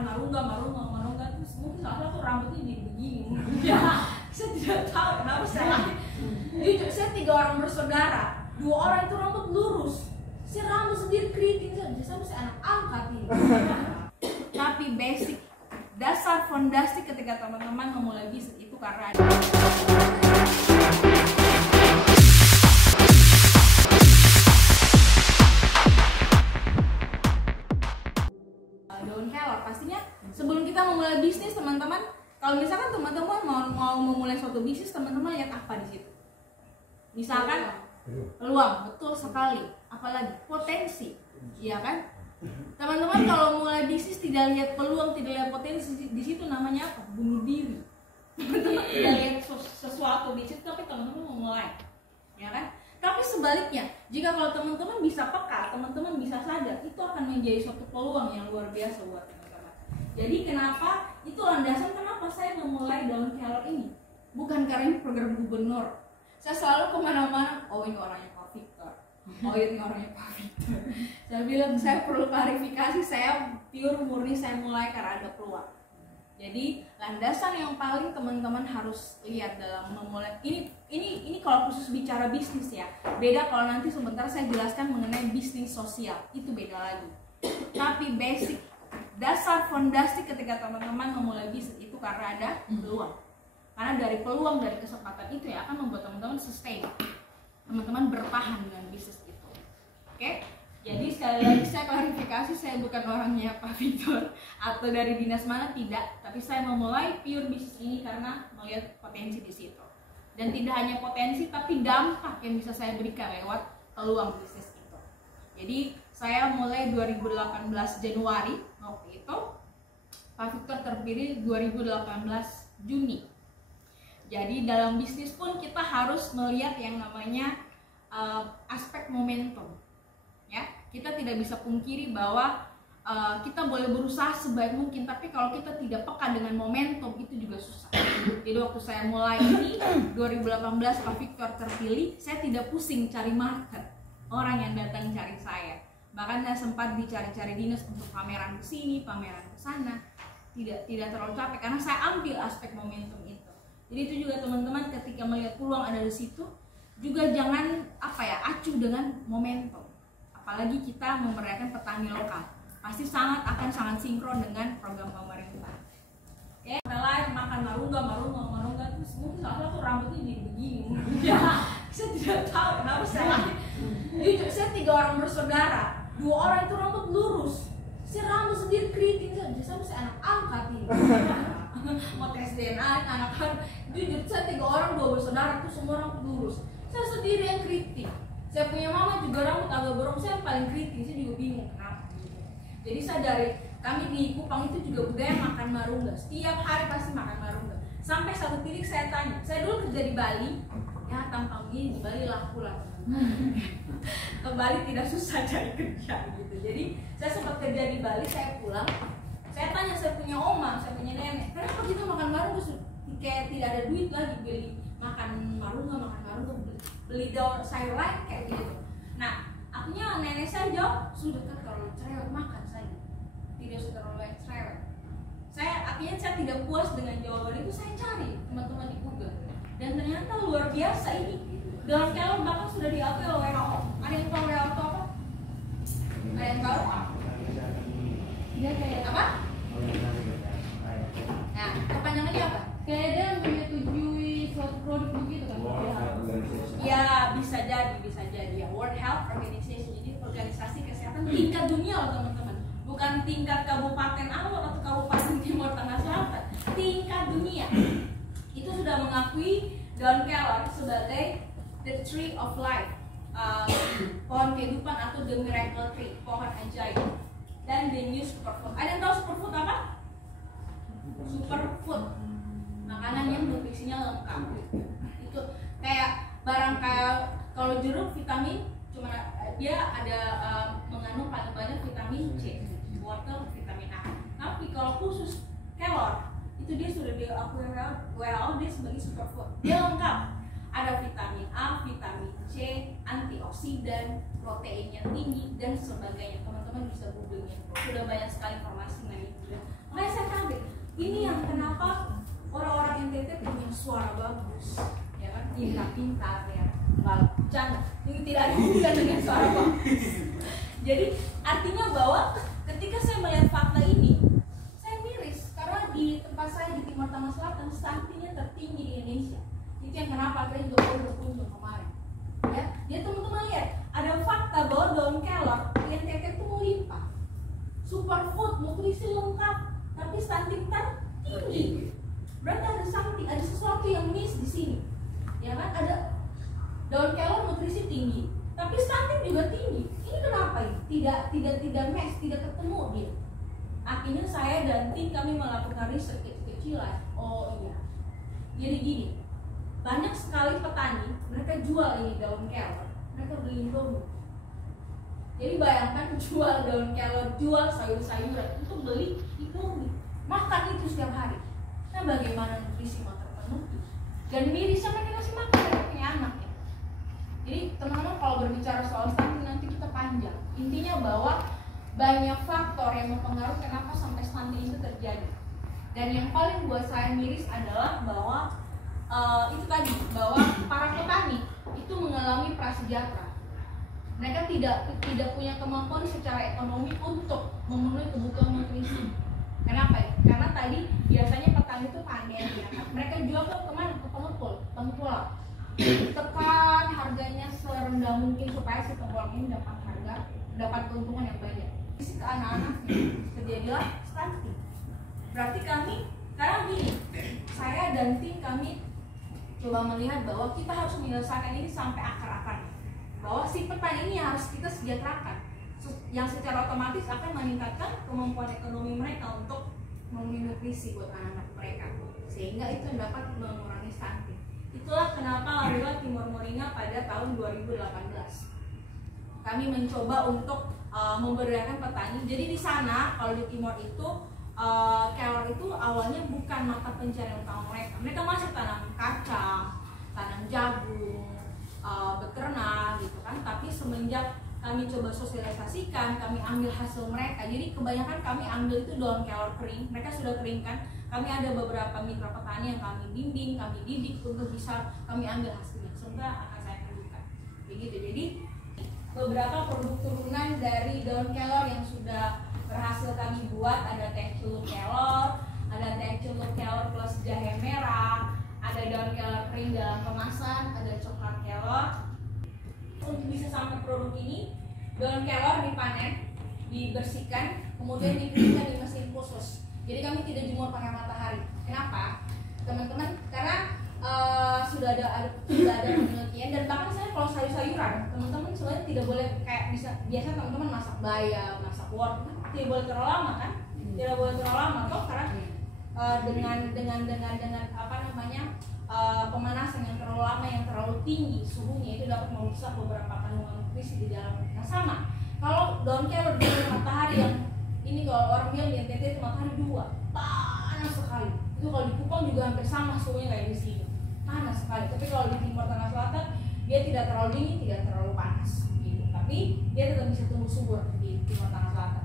makan marungga terus mungkin salah satu rambutnya jadi begini. Saya tidak tahu kenapa jujur saya 3 orang bersaudara, 2 orang itu rambut lurus, si rambut sendiri keriting saja, saya masih anak angkat ini. Tapi basic, dasar fondasi ketika teman-teman memulai bisnis itu karena ada daun kelor. Pastinya sebelum kita memulai bisnis teman-teman, kalau misalkan teman-teman mau memulai suatu bisnis, teman-teman lihat apa di situ? Misalkan peluang, betul sekali. Apalagi potensi, iya kan? Teman-teman kalau mulai bisnis tidak lihat peluang, tidak lihat potensi, di situ namanya apa? Bunuh diri. Teman-teman tidak lihat sesuatu di situ, tapi teman-teman memulai, ya kan? Tapi sebaliknya, jika kalau teman-teman bisa peka, teman-teman bisa sadar, itu akan menjadi suatu peluang yang luar biasa buat teman-teman. Jadi kenapa? Itu landasan kenapa saya memulai daun kelor ini. Bukan karena ini program gubernur. Saya selalu kemana-mana, oh ini orangnya Pak Victor, oh ini orangnya Pak Victor. Saya bilang saya perlu klarifikasi, saya pure murni saya mulai karena ada peluang. Jadi landasan yang paling teman-teman harus lihat dalam memulai ini kalau khusus bicara bisnis ya. Beda kalau nanti sebentar saya jelaskan mengenai bisnis sosial, itu beda lagi. Tapi basic, dasar fondasi ketika teman-teman memulai bisnis itu karena ada peluang. Karena dari peluang, dari kesempatan itu ya akan membuat teman-teman sustain, teman-teman bertahan dengan bisnis itu. Oke? Jadi sekali lagi saya klarifikasi, saya bukan orangnya Pak Victor atau dari dinas mana, tidak. Tapi saya memulai pure bisnis ini karena melihat potensi di situ. Dan tidak hanya potensi, tapi dampak yang bisa saya berikan lewat peluang bisnis itu. Jadi saya mulai 2018 Januari waktu itu, Pak Victor terpilih 2018 Juni. Jadi dalam bisnis pun kita harus melihat yang namanya aspek momentum. Ya, kita tidak bisa pungkiri bahwa kita boleh berusaha sebaik mungkin, tapi kalau kita tidak peka dengan momentum itu juga susah. Jadi waktu saya mulai ini 2018 Pak Victor terpilih, saya tidak pusing cari market, orang yang datang cari saya. Bahkan saya sempat dicari-cari dinas untuk pameran ke sini, pameran ke sana. Tidak terlalu capek karena saya ambil aspek momentum itu. Jadi itu juga teman-teman ketika melihat peluang ada di situ, juga jangan acuh dengan momentum. Apalagi kita memberdayakan petani lokal, pasti akan sangat sinkron dengan program pemerintah. Oke, lain makan marungga terus mungkin salah satu rambutnya jadi begini. Saya tidak tahu kenapa jujur saya 3 orang bersaudara, 2 orang itu rambut lurus, si rambut sendiri keriting saja, saya masih anak angkat ini. Mau tes DNA anak kan, jujur saya 3 orang 2 bersaudara itu semua rambut lurus, saya sendiri yang keriting. Saya punya mama juga rambut agak borong, saya yang paling keriting, saya juga bingung kenapa. Jadi saya kami di Kupang itu juga budaya makan marungga, setiap hari pasti makan marungga. Sampai satu titik saya tanya, saya dulu kerja di Bali, ya tampang gini di Bali laku lah. Ke Bali tidak susah cari kerja gitu. Jadi saya sempat kerja di Bali, saya pulang, saya tanya saya punya oma, saya punya nenek, kenapa kita makan marungga kayak tidak ada duit lagi beli makan marungga beli daun sayur lain kayak gitu. Nah, akhirnya nenek saya jawab, sudah kan kalau cerewet makan saja, tidak usah terlalu banyak cerewet. Akhirnya saya tidak puas dengan jawaban itu, saya cari teman-teman di Google dan ternyata luar biasa ini. Daun kelor bahkan sudah diakui oleh WHO. Ada yang tahu WHO itu apa? Ada yang tahu? Dia kayak apa? Nah, kepanjangannya apa? Kayak dia menyetujui suatu produk begitu kan? Ya, bisa jadi ya. World Health Organization, jadi organisasi kesehatan tingkat dunia loh teman-teman. Bukan tingkat kabupaten Alor atau kabupaten Timur Tengah Selatan, tingkat dunia. Itu sudah mengakui daun kelor sebagai the tree of life, pohon kehidupan atau the miracle tree, pohon ajaib. Dan the new superfood. Ada yang tahu superfood apa? Superfood, makanan yang nutrisinya lengkap. Itu kayak barang kayak kalau jeruk vitamin cuma dia ada mengandung paling banyak vitamin C, wortel vitamin A. Tapi kalau khusus kelor itu dia sudah diakui WHO dia sebagai superfood. Dia lengkap. Ada vitamin A, vitamin C, antioksidan, proteinnya tinggi dan sebagainya. Teman-teman bisa googling. Sudah banyak sekali informasi mengenai itu. suara bagus, ya kan, pintar-pintar ya, nggak bercanda, ini tidak ada hubungan dengan suara bagus. Jadi artinya bahwa ketika saya melihat fakta ini, saya miris karena di tempat saya di Timur Tengah Selatan stuntingnya tertinggi di Indonesia. Itu yang kenapa akhirnya Jokowi berkunjung kemarin. Ya, dia teman-teman lihat ada fakta bahwa daun kelor di NTT itu melimpah, superfood, nutrisi lengkap, tapi stunting tertinggi. Berarti ada something, ada sesuatu yang miss di sini, ya kan? Ada daun kelor nutrisi tinggi, tapi stunting juga tinggi. Ini kenapa ini? Tidak match, tidak ketemu dia. Akhirnya saya dan tim kami melakukan riset kecil-kecilan. Oh iya, jadi gini, banyak sekali petani mereka jual ini daun kelor, mereka beli Indomie. Jadi bayangkan jual daun kelor, jual sayur-sayuran untuk beli Indomie, makan itu setiap hari. Nah bagaimana nutrisi mau terpenuhi? Dan mirisnya mereka masih makan, mereka punya anak ya. Jadi teman-teman kalau berbicara soal stunting nanti kita panjang. Intinya bahwa banyak faktor yang mempengaruhi kenapa sampai stunting itu terjadi. Dan yang paling buat saya miris adalah bahwa itu tadi, bahwa para petani itu mengalami prasejahtera. Mereka tidak punya kemampuan secara ekonomi untuk memenuhi kebutuhan nutrisi. Kenapa ya? Karena tadi biasanya petani itu panen ya kan? Mereka jual ke kemana? Ke pengepul. Tekan harganya serendah mungkin supaya si pengepul ini dapat keuntungan yang banyak. Isi ke anak-anaknya terjadilah stunting. Berarti kami sekarang gini, saya dan tim kami coba melihat bahwa kita harus menyelesaikan ini sampai akar-akarnya. Bahwa si petani ini harus kita sejahterakan, yang secara otomatis akan meningkatkan kemampuan ekonomi mereka untuk memenuhi nutrisi buat anak-anak mereka, sehingga itu dapat mengurangi stunting. Itulah kenapa lahirlah Timor Moringa pada tahun 2018. Kami mencoba untuk memberdayakan petani. Jadi di sana kalau di Timor itu kelor itu awalnya bukan mata pencarian utama mereka. Mereka masih tanam kacang, tanam jagung, beternak gitu kan. Tapi semenjak kami coba sosialisasikan, kami ambil hasil mereka. Jadi kebanyakan kami ambil itu daun kelor kering. Mereka sudah keringkan. Kami ada beberapa mitra petani yang kami bimbing, kami didik untuk bisa kami ambil hasilnya. Semoga akan saya tunjukkan. Begitu. Jadi beberapa produk turunan dari daun kelor yang sudah berhasil kami buat, ada teh celup kelor, ada teh celup kelor plus jahe merah, ada daun kelor kering dalam kemasan, ada coklat kelor. Untuk bisa sampai produk ini, daun kelor dipanen, dibersihkan, kemudian dikeringkan di mesin khusus. Jadi kami tidak jemur pakai matahari. Kenapa? Teman-teman, karena sudah ada penelitian, dan bahkan saya kalau sayur-sayuran, teman-teman sebenarnya tidak boleh kayak biasa teman-teman masak bayam, masak wortel, tidak boleh terlalu lama kan? Tidak boleh terlalu lama kok, karena dengan apa namanya pemanasan yang terlalu lama, yang terlalu tinggi suhunya itu dapat merusak beberapa kandungan nutrisi di dalamnya. Nah sama, kalau daun kelor di matahari yang ini kalau orang bilang di NTT itu matahari 2, panas sekali. Itu kalau di Kupang juga hampir sama suhunya kayak di sini, panas sekali. Tapi kalau di Timur Tengah Selatan dia tidak terlalu dingin, tidak terlalu panas gitu. Tapi dia tetap bisa tumbuh subur di Timur Tengah Selatan.